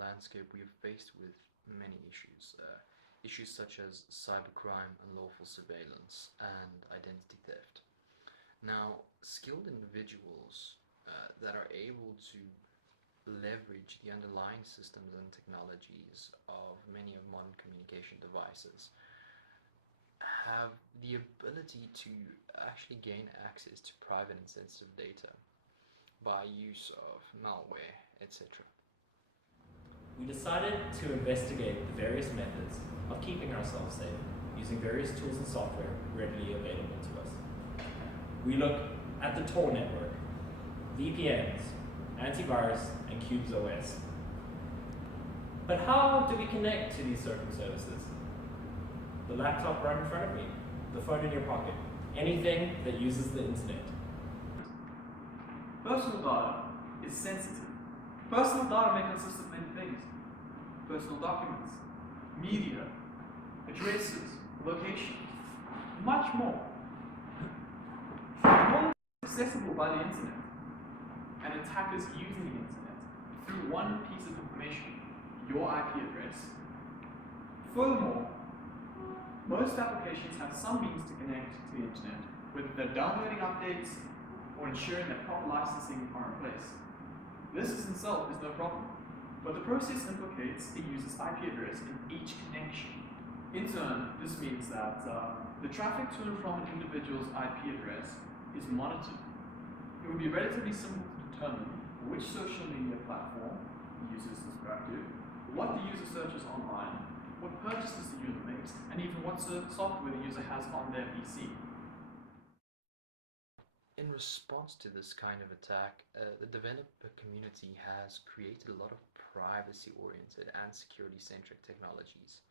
landscape, we are faced with many issues. Issues such as cybercrime, unlawful surveillance, and identity theft. Now, skilled individuals that are able to leverage the underlying systems and technologies of many of modern communication devices have the ability to actually gain access to private and sensitive data by use of malware, etc. We decided to investigate the various methods of keeping ourselves safe using various tools and software readily available to us. We look at the Tor network, VPNs, antivirus, and Qubes OS. But how do we connect to these certain services? The laptop right in front of me, the phone in your pocket, anything that uses the internet. Personal data is sensitive. Personal data may consist of many things. Personal documents, media, addresses, location, much more. All is accessible by the internet, and attackers using the internet through one piece of information, your IP address. Furthermore, most applications have some means to connect to the internet, whether they're downloading updates or ensuring that proper licensing are in place. This in itself is no problem, but the process implicates the user's IP address in each connection. In turn, this means that the traffic to and from an individual's IP address is monitored. It would be relatively simple to determine which social media platform the user is subscribed to, what the user searches online, what purchases the user makes, and even what software the user has on their PC. In response to this kind of attack, the developer community has created a lot of privacy-oriented and security-centric technologies.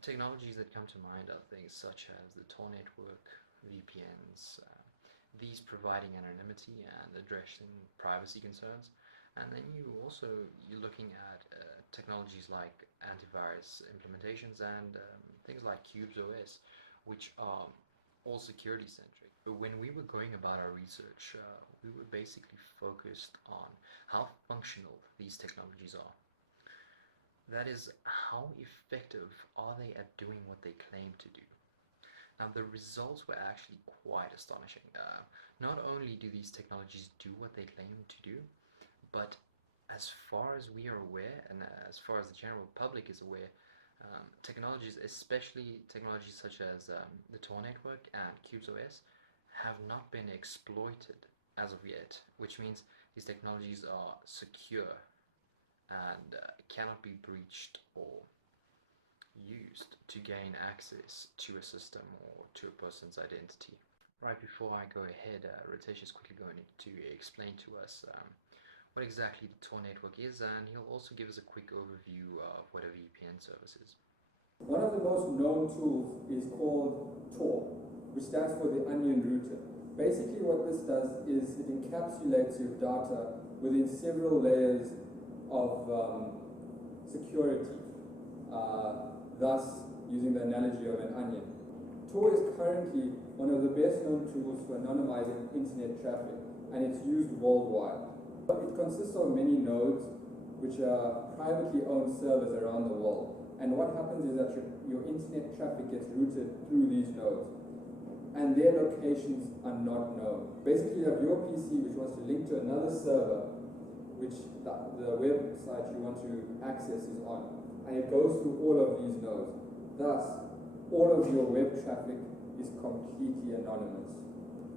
Technologies that come to mind are things such as the Tor network, VPNs, these providing anonymity and addressing privacy concerns. And then you're looking at technologies like antivirus implementations and things like Qubes OS, which are all security centric. But when we were going about our research, we were basically focused on how functional these technologies are. That is, how effective are they at doing what they claim to do? Now, the results were actually quite astonishing. Not only do these technologies do what they claim to do, but as far as we are aware, and as far as the general public is aware, technologies, especially technologies such as the Tor network and Qubes OS, have not been exploited as of yet, which means these technologies are secure and cannot be breached or used to gain access to a system or to a person's identity. Right before I go ahead, Ritesh is quickly going to explain to us what exactly the Tor network is, and he'll also give us a quick overview of what a VPN service is. One of the most known tools is called Tor, which stands for the onion router. Basically what this does is it encapsulates your data within several layers of security, thus using the analogy of an onion. Tor is currently one of the best known tools for anonymizing internet traffic, and it's used worldwide. It consists of many nodes which are privately owned servers around the world, and what happens is that your internet traffic gets routed through these nodes, and their locations are not known. Basically, you have your PC which wants to link to another server which the website you want to access is on, and it goes through all of these nodes. Thus, all of your web traffic is completely anonymous.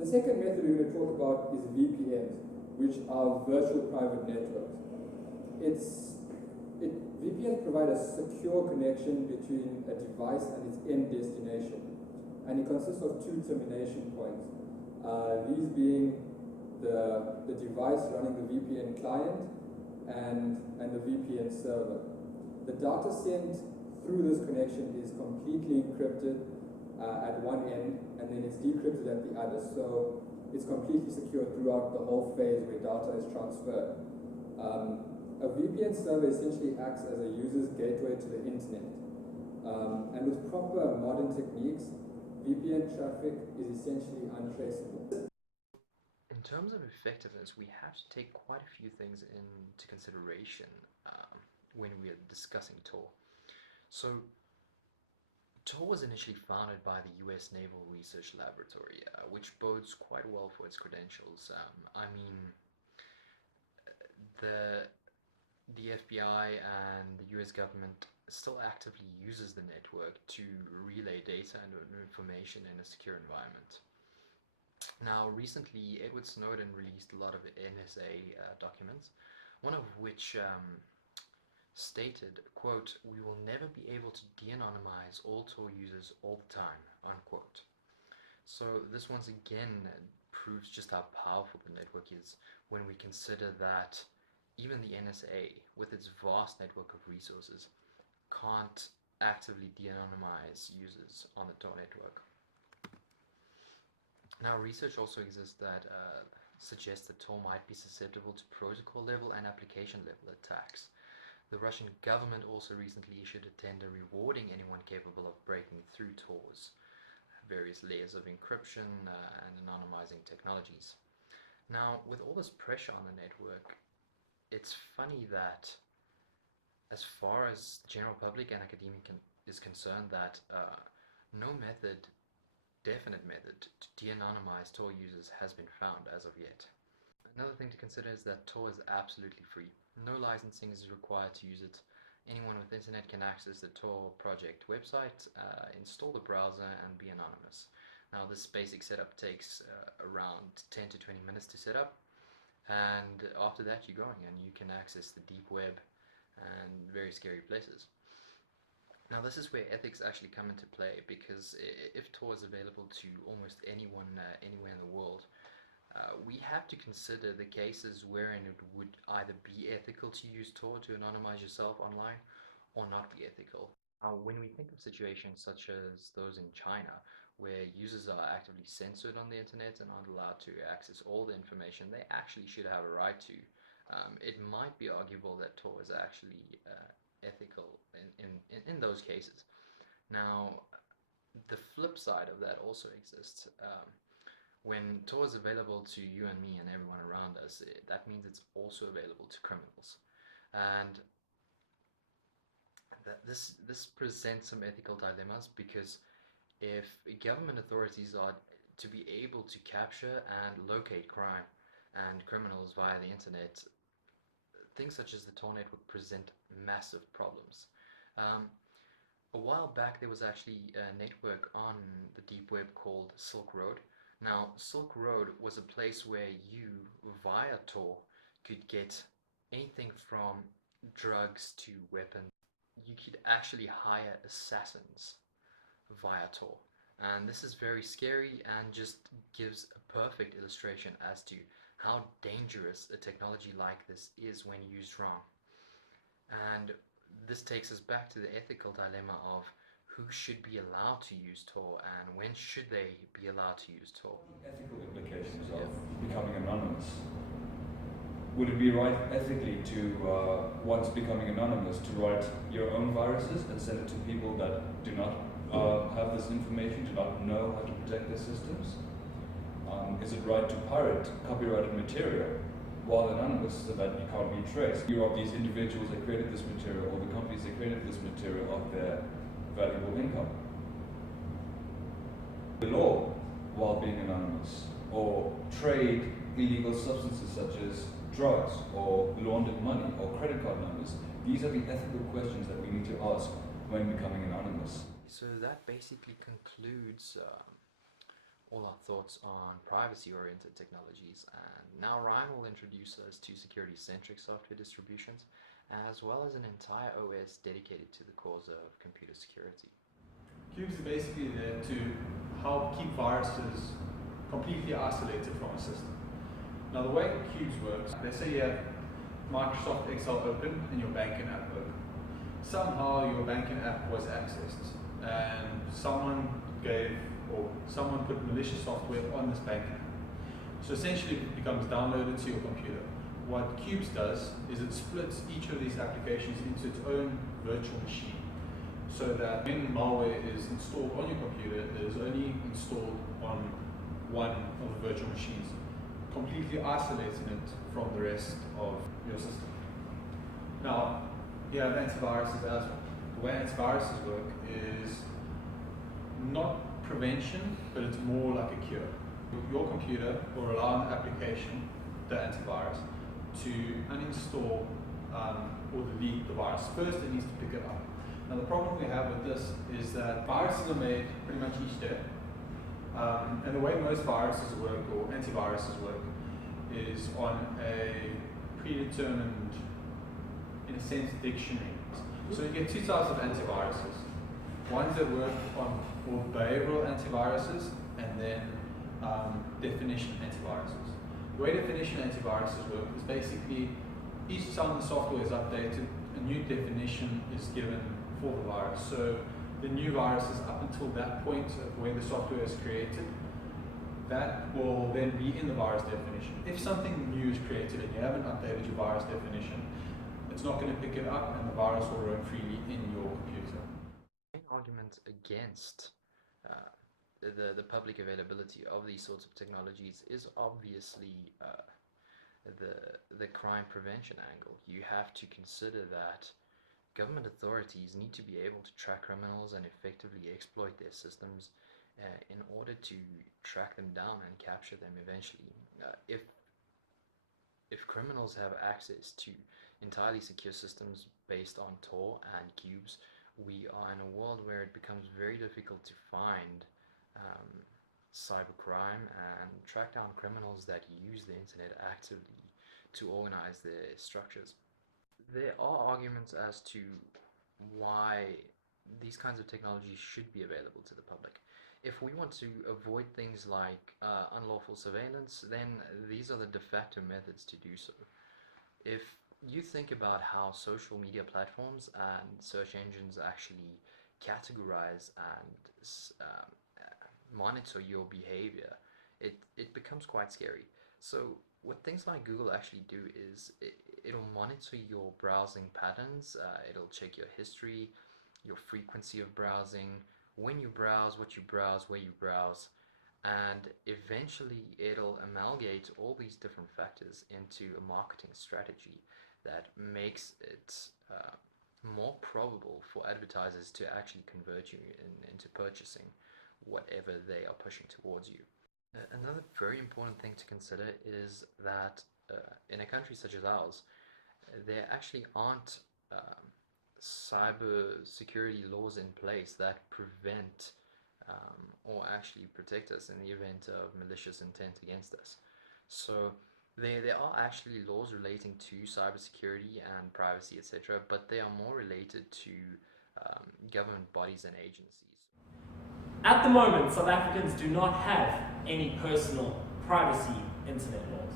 The second method we're going to talk about is VPNs, which are virtual private networks. VPNs provide a secure connection between a device and its end destination, and it consists of two termination points, these being the device running the VPN client and the VPN server. The data sent through this connection is completely encrypted at one end, and then it's decrypted at the other, so it's completely secure throughout the whole phase where data is transferred. A VPN server essentially acts as a user's gateway to the internet, and with proper modern techniques, VPN traffic is essentially untraceable. In terms of effectiveness, we have to take quite a few things into consideration when we are discussing Tor. So Tor was initially founded by the US Naval Research Laboratory, which bodes quite well for its credentials. The FBI and the US government still actively uses the network to relay data and information in a secure environment. Now, recently, Edward Snowden released a lot of NSA documents, one of which stated, quote, "We will never be able to de-anonymize all Tor users all the time," unquote. So this once again proves just how powerful the network is when we consider that even the NSA, with its vast network of resources, can't actively de-anonymize users on the Tor network. Now, research also exists that suggests that Tor might be susceptible to protocol level and application level attacks. The Russian government also recently issued a tender rewarding anyone capable of breaking through Tor's various layers of encryption and anonymizing technologies. Now, with all this pressure on the network, it's funny that as far as the general public and academia is concerned, that no definite method to de-anonymize Tor users has been found as of yet. Another thing to consider is that Tor is absolutely free. No licensing is required to use it. Anyone with internet can access the Tor project website, install the browser, and be anonymous. Now, this basic setup takes around 10 to 20 minutes to set up, and after that you're going and you can access the deep web and very scary places. Now, this is where ethics actually come into play, because if Tor is available to almost anyone anywhere in the world, we have to consider the cases wherein it would either be ethical to use Tor to anonymize yourself online or not be ethical. When we think of situations such as those in China, where users are actively censored on the internet and aren't allowed to access all the information they actually should have a right to, it might be arguable that Tor is actually ethical in those cases. Now, the flip side of that also exists. When Tor is available to you and me and everyone around us, that means it's also available to criminals. And this presents some ethical dilemmas, because if government authorities are to be able to capture and locate crime and criminals via the internet, things such as the Tor network present massive problems. A while back, there was actually a network on the deep web called Silk Road. Now, Silk Road was a place where you, via Tor, could get anything from drugs to weapons. You could actually hire assassins via Tor. And this is very scary and just gives a perfect illustration as to how dangerous a technology like this is when used wrong. And this takes us back to the ethical dilemma of who should be allowed to use Tor and when should they be allowed to use Tor. Ethical implications of becoming anonymous. Would it be right ethically to, once becoming anonymous, to write your own viruses and send it to people that do not have this information, do not know how to protect their systems? Is it right to pirate copyrighted material while anonymous so that you can't be traced? You rob these individuals that created this material, or the companies that created this material, of their valuable income. The law while being anonymous, or trade illegal substances such as drugs or laundered money or credit card numbers. These are the ethical questions that we need to ask when becoming anonymous. So that basically concludes all our thoughts on privacy-oriented technologies, and now Ryan will introduce us to security-centric software distributions, as well as an entire OS dedicated to the cause of computer security. Qubes are basically there to help keep viruses completely isolated from a system. Now, the way Qubes works, let's say you have Microsoft Excel open and your banking app open. Somehow your banking app was accessed and someone put malicious software on this banking app. So essentially it becomes downloaded to your computer. What Qubes does is it splits each of these applications into its own virtual machine, so that when malware is installed on your computer, it is only installed on one of the virtual machines, completely isolating it from the rest of your system. Now, you have antiviruses as well. The way antiviruses work is not prevention, but it's more like a cure. Your computer will allow an application, the antivirus, to uninstall or delete the virus. First, it needs to pick it up. Now, the problem we have with this is that viruses are made pretty much each day. And the way most viruses work, or antiviruses work, is on a predetermined, in a sense, dictionary. So you get two types of antiviruses. Ones that work on for behavioral antiviruses, and then definition antiviruses. The way definition antiviruses work is basically each time the software is updated, a new definition is given for the virus. So the new viruses up until that point of where the software is created, that will then be in the virus definition. If something new is created and you haven't updated your virus definition, it's not going to pick it up and the virus will run freely in your computer. The main argument against the public availability of these sorts of technologies is obviously the crime prevention angle. You have to consider that government authorities need to be able to track criminals and effectively exploit their systems in order to track them down and capture them eventually. If criminals have access to entirely secure systems based on Tor and Qubes, we are in a world where it becomes very difficult to find cybercrime and track down criminals that use the internet actively to organize their structures. There are arguments as to why these kinds of technologies should be available to the public. If we want to avoid things like unlawful surveillance, then these are the de facto methods to do so. If you think about how social media platforms and search engines actually categorize and monitor your behavior, it becomes quite scary. So what things like Google actually do is it'll monitor your browsing patterns, it'll check your history, your frequency of browsing, when you browse, what you browse, where you browse, and eventually it'll amalgate all these different factors into a marketing strategy that makes it more probable for advertisers to actually convert you into purchasing whatever they are pushing towards you. Another very important thing to consider is that in a country such as ours, there actually aren't cyber security laws in place that prevent or actually protect us in the event of malicious intent against us. So there are actually laws relating to cybersecurity and privacy, etc., but they are more related to government bodies and agencies. At the moment, South Africans do not have any personal privacy internet laws.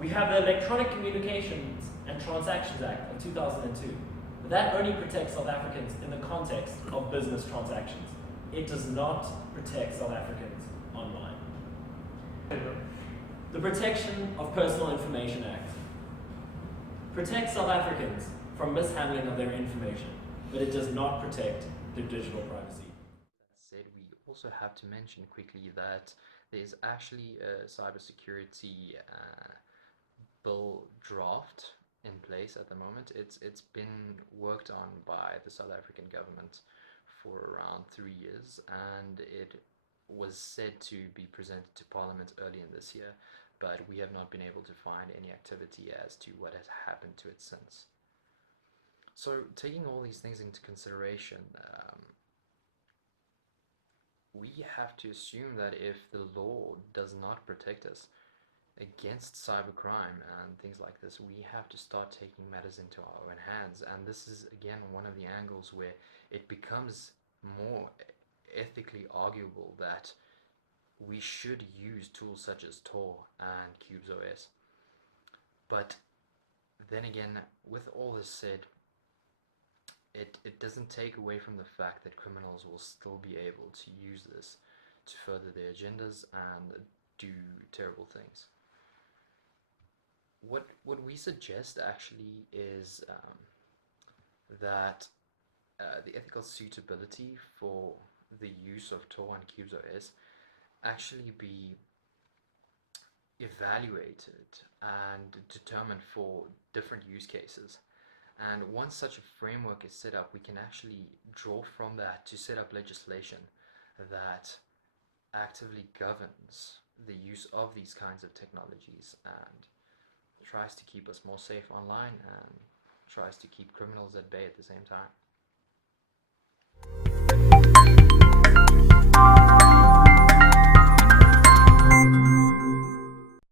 We have the Electronic Communications and Transactions Act of 2002. But that only protects South Africans in the context of business transactions. It does not protect South Africans online. The Protection of Personal Information Act protects South Africans from mishandling of their information, but it does not protect their digital privacy. That said, we also have to mention quickly that there's actually a cybersecurity bill draft in place at the moment. It's been worked on by the South African government for around 3 years, and it was said to be presented to Parliament early in this year, but we have not been able to find any activity as to what has happened to it since. So taking all these things into consideration, we have to assume that if the law does not protect us against cybercrime and things like this, we have to start taking matters into our own hands. And this is again one of the angles where it becomes more ethically arguable that we should use tools such as Tor and Qubes OS. But then again, with all this said, it doesn't take away from the fact that criminals will still be able to use this to further their agendas and do terrible things. What we suggest actually is that the ethical suitability for the use of Tor and Qubes OS actually be evaluated and determined for different use cases. And once such a framework is set up, we can actually draw from that to set up legislation that actively governs the use of these kinds of technologies and tries to keep us more safe online and tries to keep criminals at bay at the same time.